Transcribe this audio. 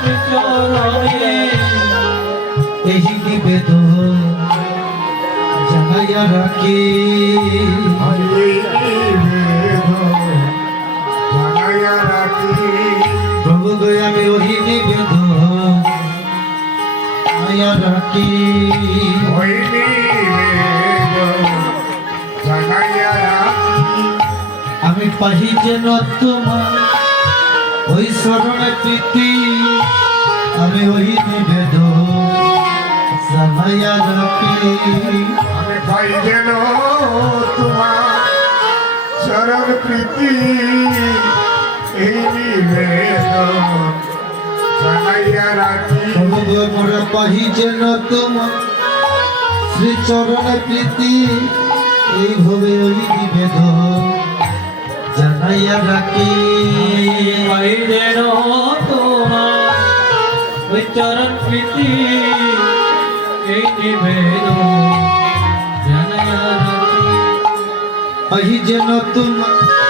চরণে এই নিবেদন জানাইয়া রাখি প্রভু গো আমি ওই নিবেদন জানাইয়া রাখি আমি পাহি যেন তোমার ওই স্মরণে প্রীতি আমি ওই নিবেদন জানাইয়া রাখি আমি পাই যেন তোমার চরণ প্রীতি এই নিবেদন জানাইয়া রাখি মোরা পাহি যেন তোমার শ্রী চরণে প্রীতি এইভাবে ওই নিবেদন জানাইয়া রাখি পাই যেন তোমার ওই চরণ প্রীতি এই নিবেদন জানাইয়া রাখি পাহি যেন তোমার